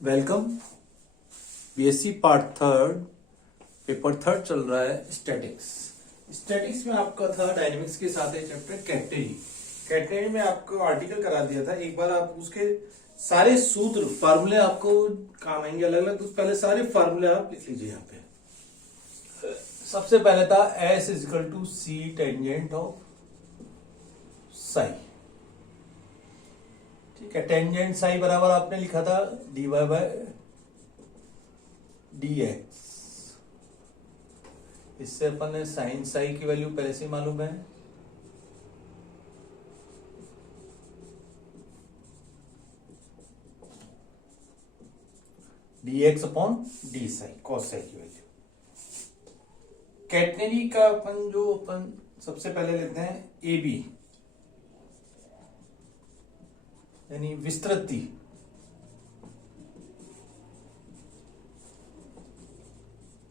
Welcome. BSc part third, paper third चल रहा है स्टैटिक्स। स्टैटिक्स में आपका था डायनेमिक्स के साथ है चैप्टर कैटेनरी। कैटेनरी में आपको आर्टिकल करा दिया था, एक बार आप उसके सारे सूत्र फार्मूले आपको काम आएंगे अलग अलग, तो पहले सारे फार्मूले आप लिख लीजिए यहाँ पे। सबसे पहले था S equal to C tangent of psi. ठीक है, टेंजेंट साई बराबर आपने लिखा था dy बाय dx। इससे अपन ने साइन साई की वैल्यू पहले से मालूम है। dx upon D Sai, cos psi की वैल्यू। कैटेनरी का अपन सबसे पहले लेते हैं ए बी, यानी विस्तृति।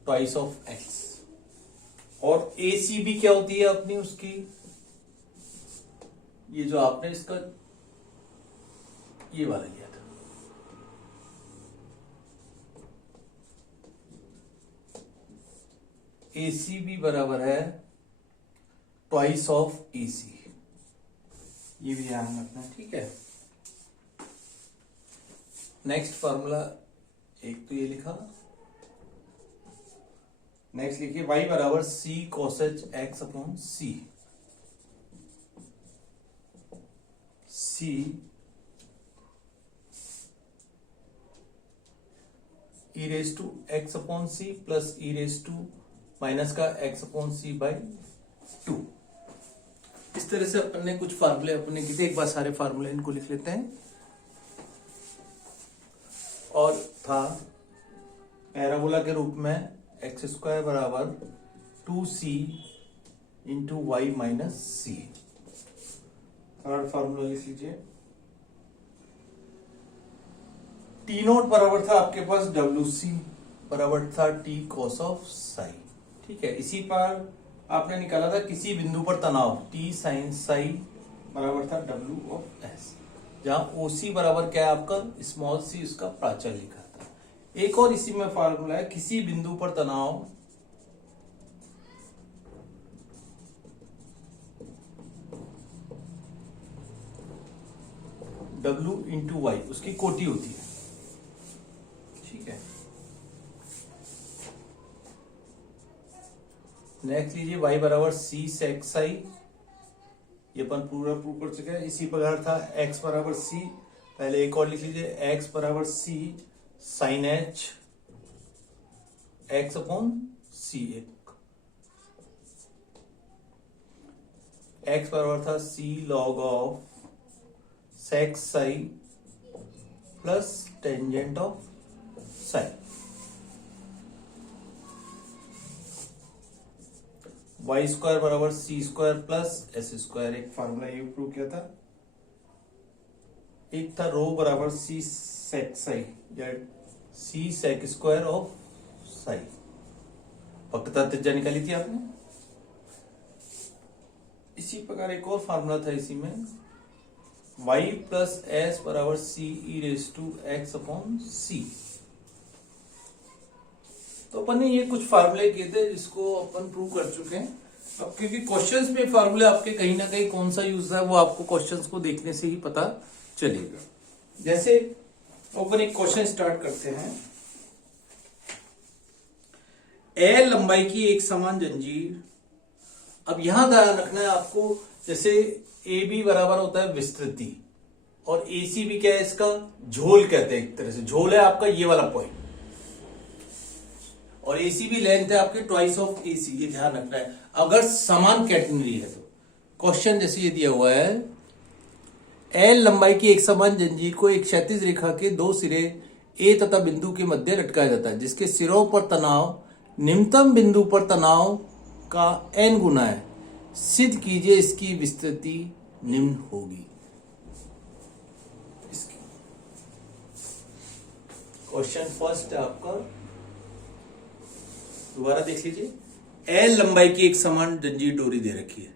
Twice of x. और एसीबी क्या होती है अपनी उसकी, ये जो आपने इसका ये वाला लिया था, एसीबी बराबर है ट्वाइस ऑफ एसी। ये भी ध्यान रखना, ठीक है। नेक्स्ट फॉर्मूला एक तो ये लिखा, नेक्स्ट लिखिए y बराबर c cos h x upon c. C e raise to x upon c plus e raise to minus का एक्स अपॉन सी बाई 2। इस तरह से अपन ने कुछ फार्मूले अपने किए थे, एक बार सारे फार्मूले इनको लिख लेते हैं। और था पैराबोला के रूप में एक्स स्क्वायर बराबर 2c इंटू वाई माइनस सी। थर्ड फार्मूला लिख लीजिए। टी नोट बराबर था आपके पास WC बराबर था टी कॉस ऑफ साई। ठीक है, इसी पर आपने निकाला था किसी बिंदु पर तनाव टी साइन साई बराबर था W ऑफ S, जहां OC बराबर क्या है आपका स्मॉल c, उसका प्राचर लिखा था। एक और इसी में फार्मूला है, किसी बिंदु पर तनाव W इंटू वाई, उसकी कोटि होती है। ठीक है, नेक्स्ट लीजिए y बराबर c सेक साई। ये अपन पूरा प्रूव कर चुके हैं। इसी प्रकार था x बराबर c, पहले एक और लिख लीजिए x बराबर c sine h x upon c. x बराबर था c log of sec psi plus tangent of psi. Y square बराबर c square plus s square, एक फार्मूला ये प्रूव किया था। एक था रो बराबर सी सेक साई या सी सेक स्क्वायर ऑफ साई, पक्का त्रिज्या निकाली थी आपने। इसी प्रकार एक और फार्मूला था इसी में, y प्लस एस बराबर सी e raise to x upon सी। तो अपन ने ये कुछ फार्मूले किए थे जिसको अपन प्रूव कर चुके हैं। अब क्योंकि क्वेश्चंस में फार्मूले आपके कहीं ना कहीं कौन सा यूज है वो आपको क्वेश्चंस को देखने से ही पता चलेगा। जैसे अपन एक क्वेश्चन स्टार्ट करते हैं। ए लंबाई की एक समान जंजीर। अब यहां ध्यान रखना है आपको, जैसे ए बी बराबर होता है विस्तृति और ए सी भी क्या है, इसका झोल कहते हैं। एक तरह से झोल है आपका ये वाला पॉइंट, और एसी भी लेंथ है आपके ट्वाइस ऑफ एसी। ये ध्यान रखना है अगर समान कैटेगरी है तो। क्वेश्चन जैसे ये दिया हुआ है, एल लंबाई की एक समान जंजीर को एक क्षैतिज रेखा के दो सिरे ए तथा बिंदु के मध्य लटकाया जाता है, जिसके सिरों पर तनाव निम्नतम बिंदु पर तनाव का n गुना है। सिद्ध कीजिए इसकी विस्तृति निम्न होगी। क्वेश्चन फर्स्ट है आपका, दोबारा देख लीजिए। एल लंबाई की एक समान जंजीर डोरी दे रखी है।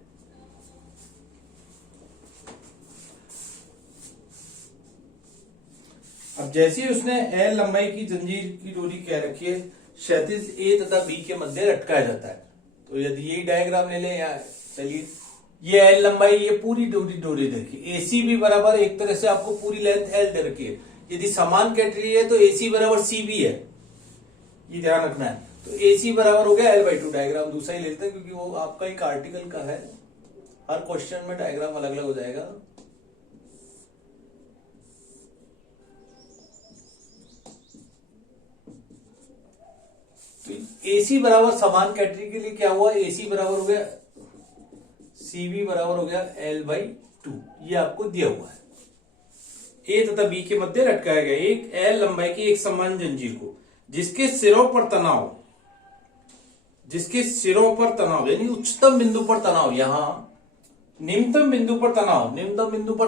अब जैसे ही उसने एल लंबाई की जंजीर की डोरी कह रखी है, क्षैतिज ए तथा बी के मध्य लटकाया जाता है। तो यदि यही डायग्राम ले लें या चलिए, ये एल लंबाई, ये पूरी डोरी देखिए, एसी भी बराबर एक तरह से आपको पूरी लेंथ एल दे रखी है। यदि समान कैटेगरी है तो एसी बराबर सी भी है, ये ध्यान रखना है। तो एसी बराबर हो गया L/2। डायग्राम दूसरा ही लेते हैं क्योंकि वो आपका एक आर्टिकल का है, हर क्वेश्चन में डायग्राम अलग अलग हो जाएगा। तो एसी बराबर समान कैटेगरी के लिए क्या हुआ, एसी बराबर हो गया सीबी बराबर हो गया L/2। ये आपको दिया हुआ है। ए तथा बी के मध्य लटकाया गया एक एल लंबाई की एक समान जंजीर को, जिसके सिरों पर तनाव यानी उच्चतम बिंदु पर तनाव, यहां निम्नतम बिंदु पर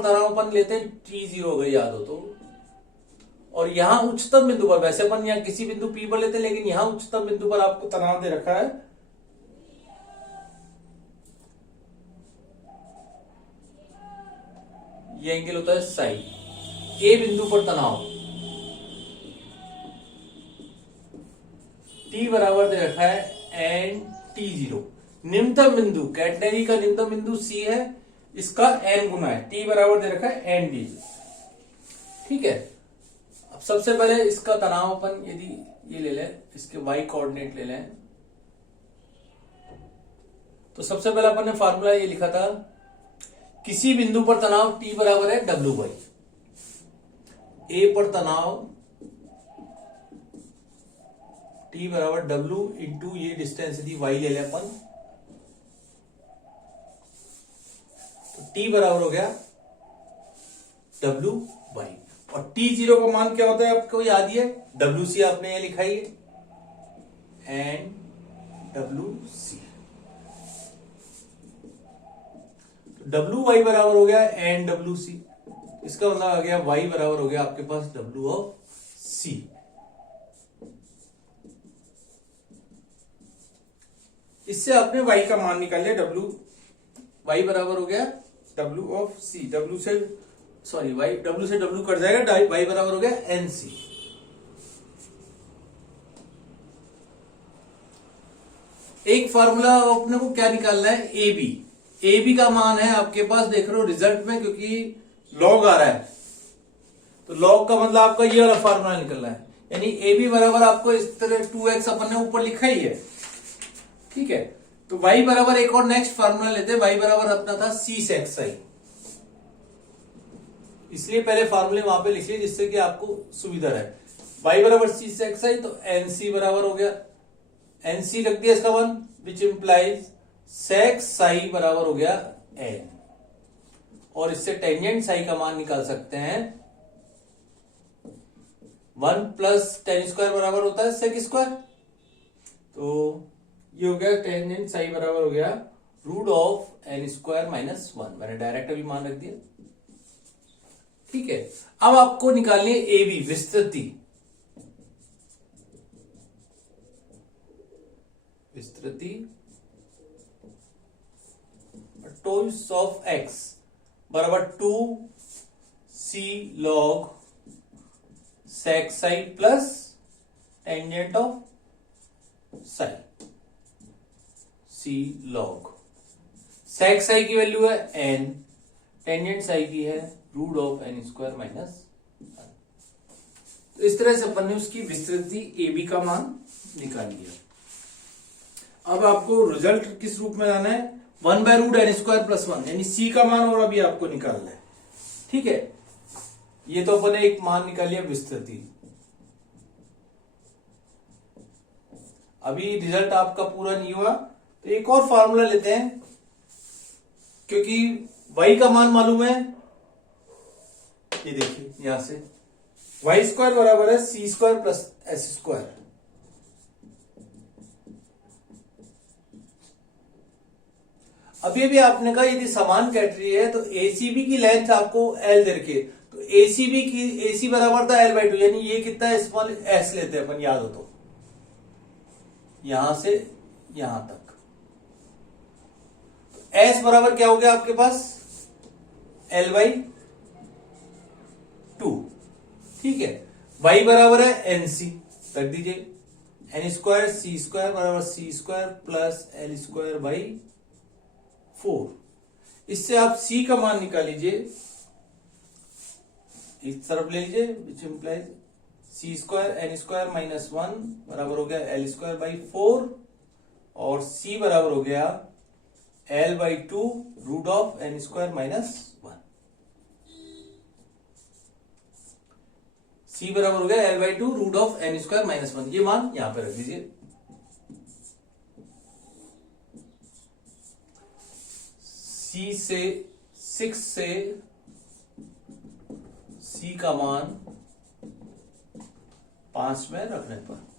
तनाव अपन लेते हैं T0 अगर याद हो तो, और यहां उच्चतम बिंदु पर, वैसे अपन यहां किसी बिंदु P पर लेते हैं, लेकिन यहां उच्चतम बिंदु पर आपको तनाव दे रखा है ये एंगल होता है साई। ए बिंदु पर तनाव T बराबर दे रखा है n T0। निम्नतम बिंदु कैटेनरी का निम्नतम बिंदु C है, इसका n गुना है, T बराबर दे रखा है n D। ठीक है, अब सबसे पहले इसका तनाव अपन यदि ये ले लें, इसके y कोऑर्डिनेट ले लें, तो सबसे पहले अपन ने फार्मूला ये लिखा था, किसी बिंदु पर तनाव T बराबर है W/, ए पर तनाव T बराबर W इंटू ये डिस्टेंस यदि y ले लें अपन, तो T बराबर हो गया W/, और T0 का मान क्या होता है आपको याद ही है, WC आपने ये लिखा ही है, NWC। WY बराबर हो गया NWC, इसका मतलब आ गया y बराबर हो गया आपके पास W/C। इससे आपने y का मान निकाल लिया, y बराबर हो गया W/C। W से W कट जाएगा, y बराबर हो गया NC। एक फार्मूला अपने को क्या निकालना है, AB का मान है आपके पास, देख रहे हो रिजल्ट में, क्योंकि लॉग आ रहा है, तो लॉग का मतलब आपका ये वाला फार्मूला निकलना है, यानी AB बराबर आपको इस तरह 2x अपन ने ऊपर लिखा ही है। ठीक है, तो y बराबर एक और नेक्स्ट फार्मूला लेते हैं, y बराबर अपना था C sec psi, इसलिए पहले फार्मूले वहां पे लिखिए जिससे कि आपको सुविधा रहे। y बराबर C sec psi, तो NC बराबर हो गया, NC रख दिया इसका one, which implies sec psi बराबर हो गया n, और इससे टेंजेंट साई का मान निकाल सकते हैं, 1 प्लस टेन स्क्वायर बराबर होता है सेक स्क्वायर, तो ये हो गया टेंजेंट साई बराबर हो गया √(n²-1)। मैंने डायरेक्ट अभी मान रख दिया। ठीक है, अब आपको निकालनी है AB विस्तृति, टोइस ऑफ x बराबर 2c log sec psi plus tangent of psi, c log sec psi की वैल्यू है n, टेंजेंट psi की है √(n²-1)। तो इस तरह से अपन ने उसकी विस्तृति AB का मान निकाल लिया। अब आपको रिजल्ट किस रूप में लाना है, 1/√n²+1, यानी C का मान और अभी आपको निकालना है। ठीक है, ये तो अपन ने एक मान निकाल लिया विस्तृति। अभी रिजल्ट आपका पूरा नहीं हुआ तो एक और फार्मूला लेते हैं, क्योंकि y का मान मालूम है, ये देखिए यहां से y² बराबर है C² प्लस S²। अभी भी आपने कहा यदि समान कैटेगरी है तो ACB की लेंथ आपको L दे रखी है, तो ACB की AC बराबर था L/2, यानी ये कितना है, स्मॉल s लेते हैं अपन, याद हो तो, यहां से यहां तक, तो S बराबर क्या हो गया आपके पास L/2। ठीक है। y बराबर है एन सी, रख दीजिए एन स्क्वायर सी स्क्वायर बराबर c square plus l square by 4। इससे आप c का मान निकाल लीजिए, इस तरफ ले लीजिए, which implies c square n square minus 1 बराबर हो गया एल स्क्वायर बाई 4 और c बराबर हो गया l by 2 root of n square minus 1। c बराबर हो गया l by 2 root of n square minus 1। ये मान यहां पे रख दीजिए। c से 6 से c का मान 5 में रखने पर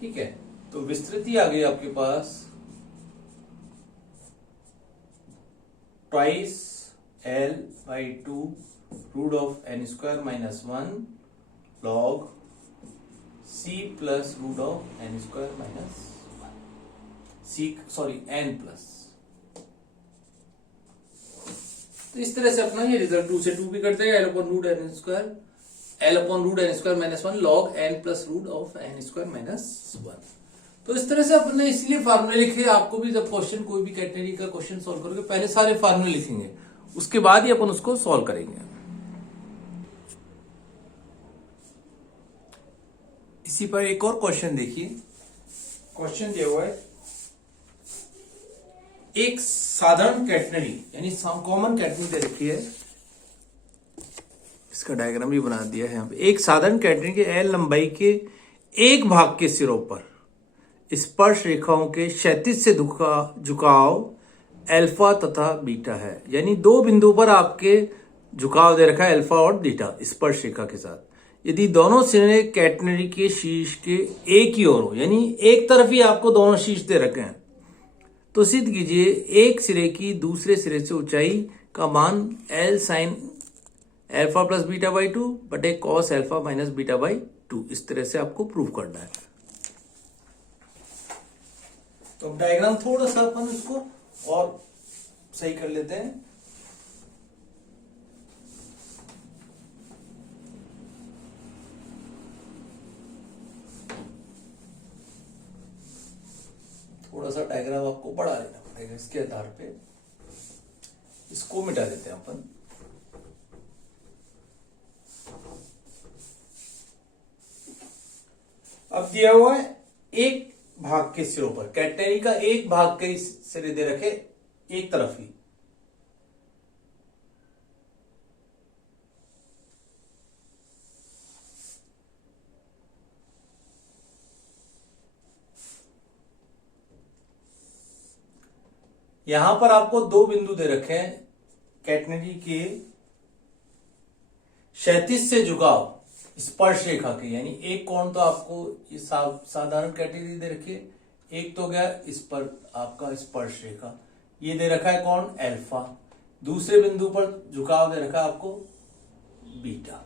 ठीक है, तो विस्तृति आ गई आपके पास twice l by 2 root of n square minus 1 log c plus root of n square minus 1 n plus. तो इस तरह से अपना ये रिजल्ट 2 से 2 भी करते हैं, l upon root n square minus 1 log n plus root of n square minus 1। तो इस तरह से अपने इसलिए फार्मूले लिखे। आपको भी जब क्वेश्चन कोई भी कैटेगरी का क्वेश्चन सॉल्व करोगे पहले सारे फार्मूले लिखेंगे, उसके बाद ही अपन उसको सॉल्व करेंगे। इसी पर एक और क्वेश्चन देखिए। क्वेश्चन दिया हुआ है एक साधारण कैटनरी यानी कॉमन कैटनरी दे रखी है, इसका डायग्राम भी बना दिया है यहाँ पे। एक साधारण कैटनरी के एल लंबाई के एक भाग के सिरों पर स्पर्श रेखाओं के क्षैतिज से झुकाव अल्फा तथा बीटा है, यानी दो बिंदु पर आपके झुकाव दे रखा है अल्फा और बीटा स्पर्श रेखा के साथ। यदि दोनों सिरे कैटनरी के शीर्ष के एक ही ओर हो, यानी एक तरफ ही आपको दोनों शीर्ष दे रखे हैं, तो सिद्ध कीजिए एक सिरे की दूसरे सिरे से ऊंचाई का मान L sine alpha plus beta by 2 बटे cos alpha minus beta by 2। इस तरह से आपको प्रूव करना है। तो डायग्राम थोड़ा सा अपन इसको और सही कर लेते हैं। थोड़ा सा डायग्राम आपको बढ़ा लेना पड़ेगा, इसके आधार पे इसको मिटा देते हैं अपन। अब दिया हुआ है एक भाग के सिरों पर, कैटनरी का एक भाग के सिरे दे रखे एक तरफ ही, यहां पर आपको दो बिंदु दे रखे हैं कैटनरी के क्षैतिज से झुकाव स्पर्श रेखा के, यानी एक कोण तो आपको ये साधारण कैटेगरी दे रखी है, एक तो गया इस पर आपका स्पर्श रेखा, ये दे रखा है कोण अल्फा, दूसरे बिंदु पर झुकाव दे रखा है आपको बीटा।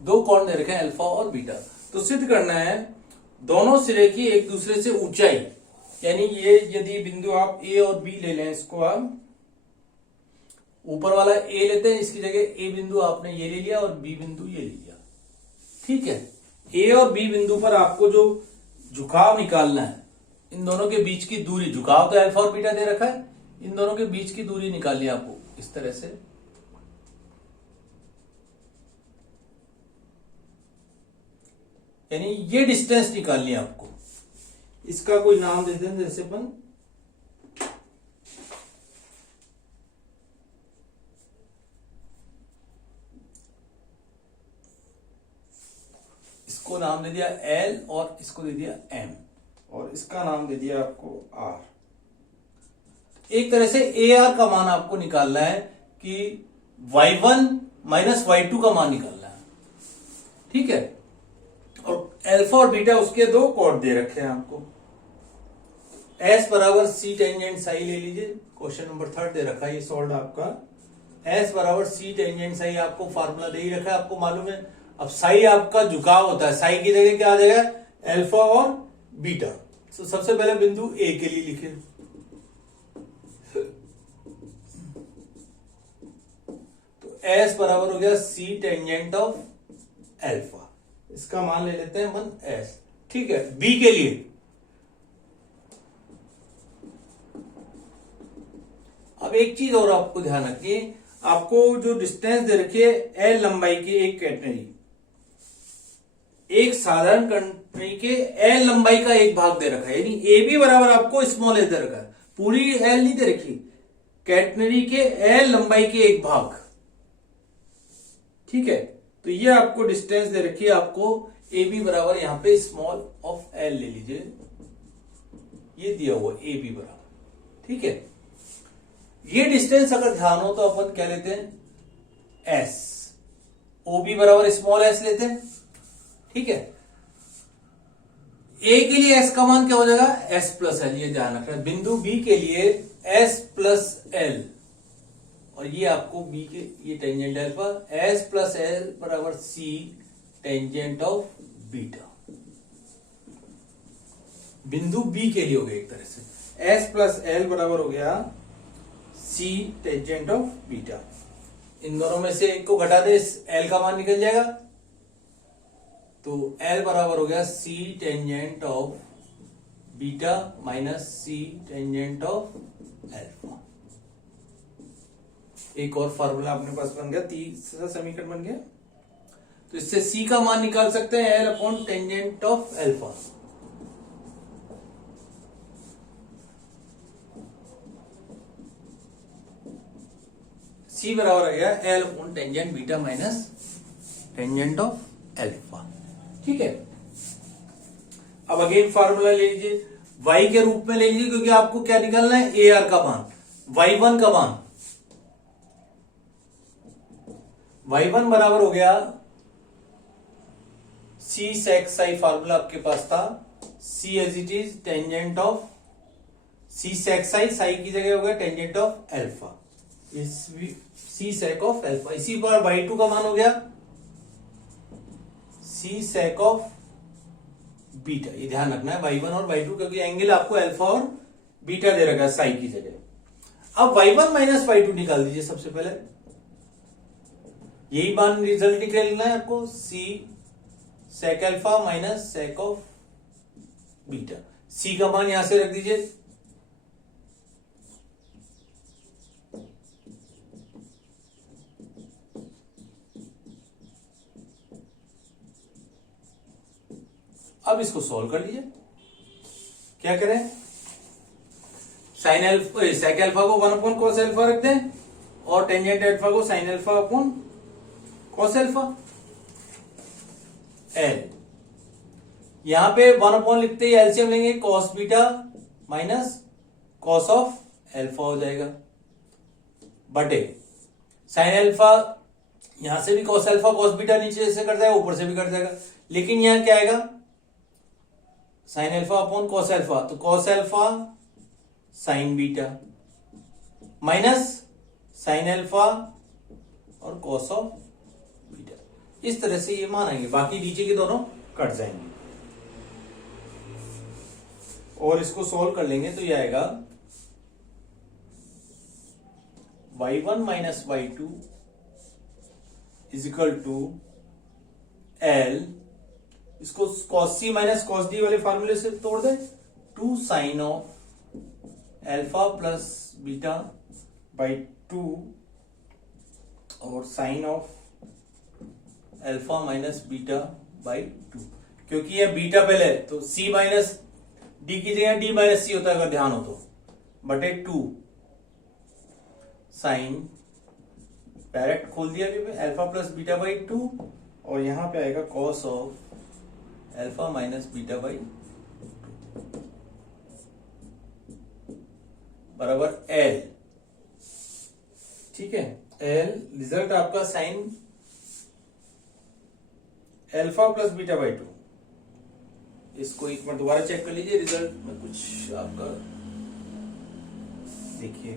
दो कोण दे रखे हैं अल्फा और बीटा। तो सिद्ध करना है दोनों सिरे की एक दूसरे से ऊंचाई, यानी ये यदि बिंदु आप ए और बी ले लें, इसको आप ऊपर वाला ए लेते हैं, इसकी जगह ए बिंदु आपने ये ले लिया और बी बिंदु ये ले लिया, ठीक है। ए और बी बिंदु पर आपको जो झुकाव निकालना है, इन दोनों के बीच की दूरी, झुकाव तो अल्फा और बीटा दे रखा है, इन दोनों के बीच की दूरी निकालनी है आपको इस तरह से। यानी ये डिस्टेंस निकालनी है आपको, इसका कोई नाम दे दें, जैसे अपन इसको नाम दे दिया L और इसको दे दिया M और इसका नाम दे दिया आपको R। एक तरह से AR का मान आपको निकालना है कि y1 माइनस y2 का मान निकालना है, ठीक है। और अल्फा और बीटा उसके दो कोण दे रखे हैं आपको। S बराबर C टेंजेंट साई ले लीजिए, क्वेश्चन नंबर 3 दे रखा है, ये सॉल्व आपका। S बराबर C टेंजेंट साई आपको फार्मूला दे ही रखा है, आपको मालूम है। अब साई आपका झुकाव होता है, साई की जगह क्या आ जाएगा अल्फा और बीटा। तो सबसे पहले बिंदु A के लिए लिखे, एस बराबर हो गया सी टेंजेंट ऑफ एल्फा। इसका मान ले लेते हैं 1s। ठीक है, बी के लिए अब एक चीज और आपको ध्यान रखिए, आपको जो डिस्टेंस दे रखी है एल लंबाई की एक कैटनरी, एक साधारण कैटनरी के एल लंबाई का एक भाग दे रखा है, यानी ए बी बराबर आपको स्मॉल एल दे रखा है, पूरी एल नहीं दे रखी, कैटनरी के एल लंबाई के एक भाग। ठीक है, तो ये आपको डिस्टेंस दे रखी है, आपको ए बी बराबर यहां पे स्मॉल ऑफ एल ले लीजिए, ये दिया हुआ ए बी बराबर। ठीक है, ये डिस्टेंस अगर ध्यान हो तो अपन क्या लेते हैं एस, ओ बी बराबर स्मॉल एस लेते हैं। ठीक है, ए के लिए एस का मान क्या हो जाएगा एस प्लस एल, ये ध्यान रखना। बिंदु बी के लिए एस प्लस एल, और ये आपको बी के ये tangent alpha, S plus L बराबर सी टेंजेंट ऑफ बीटा। बिंदु बी के लिए हो गया एक तरह से, एस प्लस एल बराबर हो गया सी टेंजेंट ऑफ बीटा। इन दोनों में से एक को घटा दे, एल का मान निकल जाएगा, तो एल बराबर हो गया c tangent of beta minus c tangent of alpha. एक और फार्मूला अपने पास बन गया, तीसरा समीकरण बन गया। तो इससे सी का मान निकाल सकते हैं l upon tangent of alpha. C बराबर आ गया l upon tangent beta minus tangent of alpha. ठीक है, अब अगेन फार्मूला ले लीजिए, y के रूप में ले लीजिए, क्योंकि आपको क्या निकालना है ए आर का मान, y1 का मान। y1 बराबर हो गया सी सेक साई, फार्मूला आपके पास था c as it is tangent of c sec psi, psi की जगह हो गया tangent of alpha, c sec of alpha. इसी पर y2 का मान हो गया सी सेक ऑफ बीटा। ये ध्यान रखना है y1 और y2, क्योंकि एंगल आपको अल्फा और बीटा दे रखा है साई की जगह। अब y1 माइनस y2 निकाल दीजिए सबसे पहले, यही मान रिजल्ट निकालना है आपको, C sec alpha minus sec of beta. C का मान यहां से रख दीजिए, अब इसको सॉल्व कर लीजिए। क्या करें, साइन एल्फा सेक एल्फा को 1 अपॉन कॉस एल्फा रख दें, और टेंजेंट एल्फा को sign alpha upon cos alpha. L यहां पे 1 अपॉन लिखते ही एलसीएम लेंगे, cos beta minus cos of alpha हो जाएगा, बटे साइन एल्फा, यहां से भी कॉस एल्फा कॉस बीटा नीचे से कट जाएगा, ऊपर से भी कट जाएगा, लेकिन यहां क्या आएगा sine alpha upon cos alpha, तो cos alpha sine beta minus sine alpha और कॉस ऑफ बीटा। इस तरह से ये मान आएंगे, बाकी नीचे के दोनों कट जाएंगे, और इसको सॉल्व कर लेंगे तो ये आएगा y1 minus y2 is equal to l, इसको cos c minus cos d वाले फार्मूले से तोड़ दे, 2 sine of alpha plus beta by 2 और sine of alpha minus beta by 2। क्योंकि ये बीटा पहले है तो c माइनस डी की जगह d माइनस सी होता है अगर ध्यान हो तो, बटे 2 साइन, डायरेक्ट खोल दिया एल्फा प्लस बीटा बाई 2, और यहां पे आएगा cos of alpha minus beta by 2 बराबर एल। ठीक है, एल रिजल्ट आपका sine alpha plus beta by 2। इसको एक बार दोबारा चेक कर लीजिए, रिजल्ट में कुछ आपका देखिए,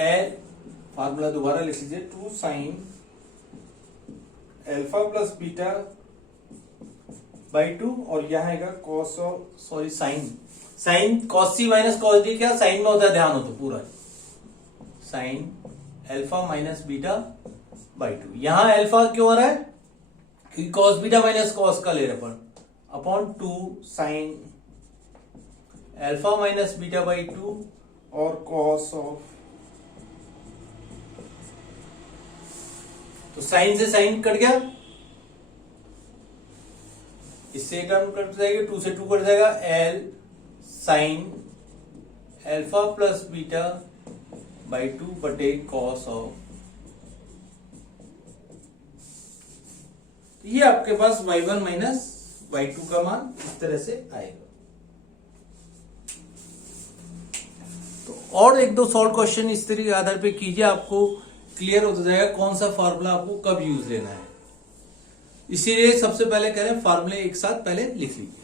एल फार्मूला दोबारा लिख लीजिए, 2 sine alpha plus beta by 2, और यहां आएगा कॉस सॉरी साइन कॉस सी माइनस कॉस डी, क्या साइन में होता है ध्यान हो तो पूरा, sign alpha minus beta by 2। यहां अल्फा क्यों आ रहा है, क्योंकि कॉस बीटा माइनस कॉस का ले रहे अपन, upon 2 sine alpha minus beta by 2 और कॉस ऑफ, तो साइन से साइन कट गया, इससे टर्म कट जाएगी, 2 से 2 कट जाएगा, L sine alpha plus beta by 2 बटे कॉस ऑफ, ये आपके पास y1 माइनस y2 का मान इस तरह से आएगा। तो और एक दो सॉल्व क्वेश्चन इस तरीके के आधार पे कीजिए, आपको क्लियर होता जाएगा कौन सा फार्मूला आपको कब यूज लेना है। इसीलिए सबसे पहले करें फार्मूले एक साथ पहले लिख लीजिए।